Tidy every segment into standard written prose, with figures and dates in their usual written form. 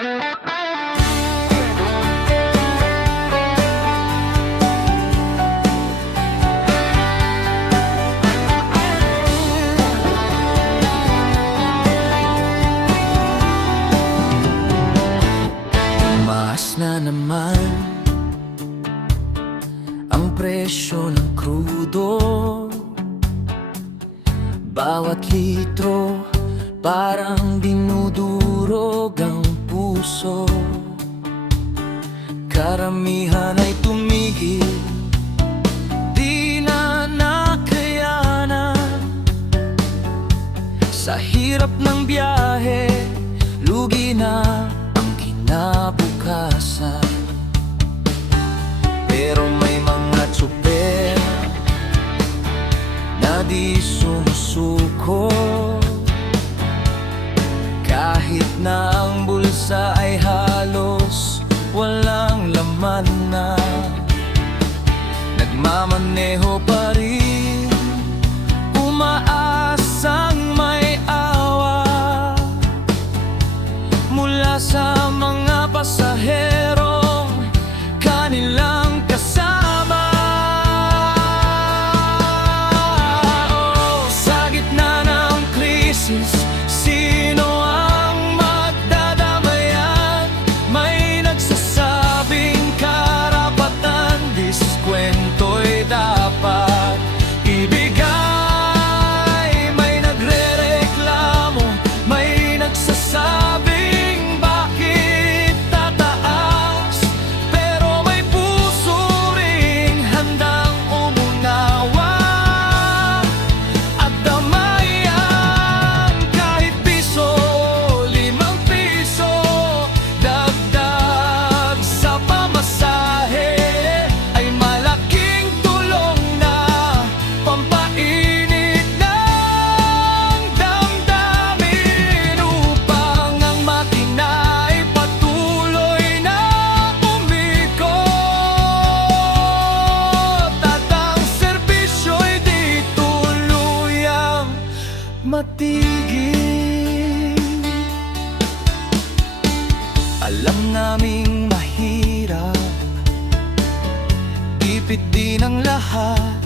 Tumaas na naman ang presyo ng krudo. Bawat litro parang dinudurog ang puso. Karamihan ay tumigil, di na nakayanan. Sa hirap ng biyahe, lugi na ang kinabukasan. Pero may mga tsuper na di sumusuko, kahit na ang bulsa ay halos walang laman na. Nagmamaneho pa rin, umaasang may awa mula sa mga pasaherong kanilang kasama. Oh, sa gitna ng krisis, sino ang magdadamayan? May nagsasabing karapatan, diskwento'y dapat ibigay. May nagrereklamo, may nagsasabing bakit tataas. Pero may puso ring handang umunawa at damayan. Kahit piso, 5 piso, dagdag sa pamasahe ay malaking tulong na pampainit ng damdamin, upang ang makina ay patuloy na umikot at ang serbisyo'y di tuluyang matigil. Alam naming mahirap, ipit din ang lahat.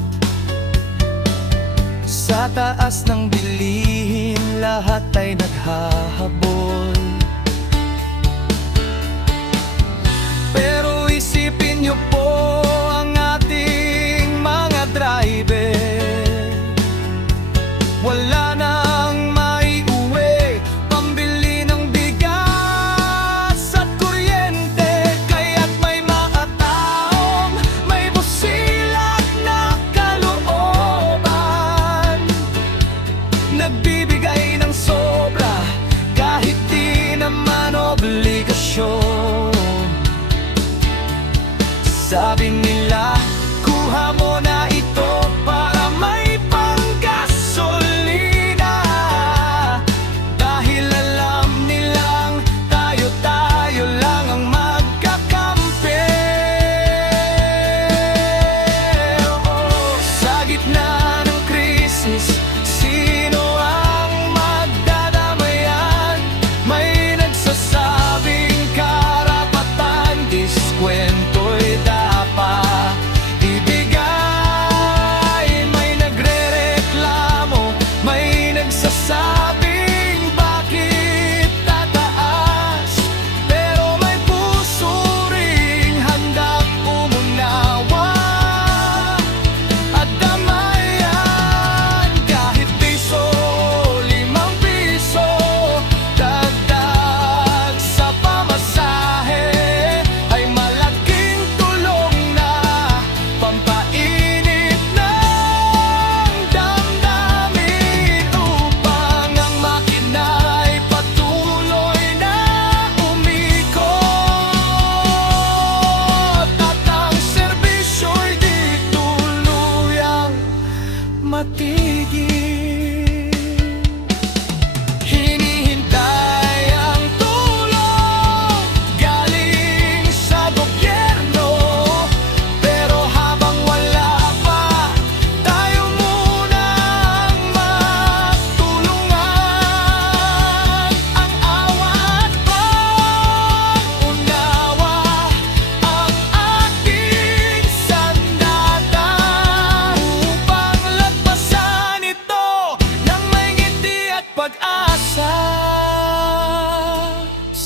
Sa taas ng bilihin, lahat ay naghahabol. Pero isipin niyo po ang ating mga driver. Wala nang maiuwi, pambili ng bigas at kuryente. Kaya't may mga taong may busilak na kalooban, nagbibigay ng sobra kahit di naman obligasyon. Sabi nila, kuha mo na ito para may panggasolina, dahil alam nilang tayo-tayo lang ang magkakampi. Oh, sa gitna ng krisis, sino ang magdadamayan? May nagsasabing karapatan, diskwento'y dapat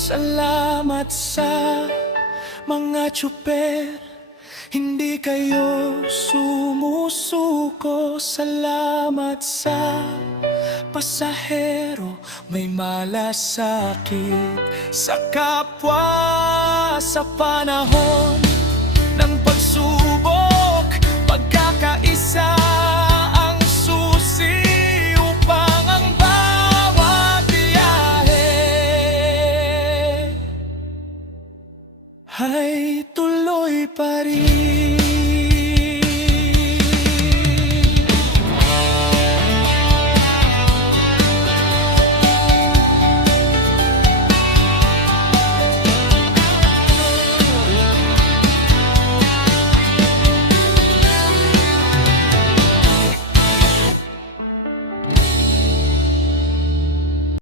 Salamat sa mga tsuper, hindi kayo sumusuko. Salamat sa pasahero, may malasakit sa kapwa. Sa panahon ng pagsubok, pagkakaisa ang susi upang ang bawat biyahe ay tuloy pa rin.